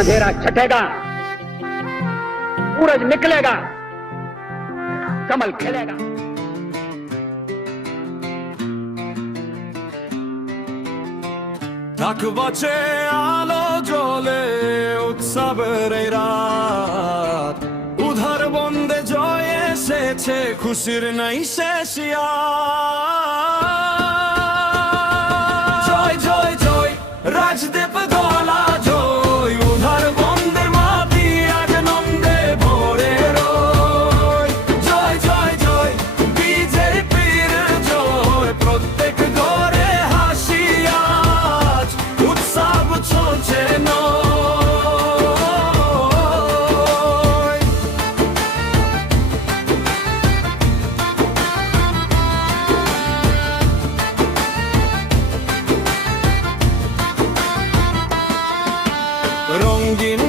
अंधेरा छटेगा, सूरज निकलेगा, कमल खिलेगा। ঢাক বাজে আলো জ্বলে উৎসবের এই রাত, উধার বন্দে জয় এসেছে, খুশির নাই শেষ আর। জয় জয় জয় রাজদেব দলা জয়, উধার বন্দের মাটি আজ নন্দে ভরে রয়। জয় জয় জয় বিজেপির জয়, প্রত্যেক ঘরে হাসি আজ, উৎসব চলছে নয়। রঙিন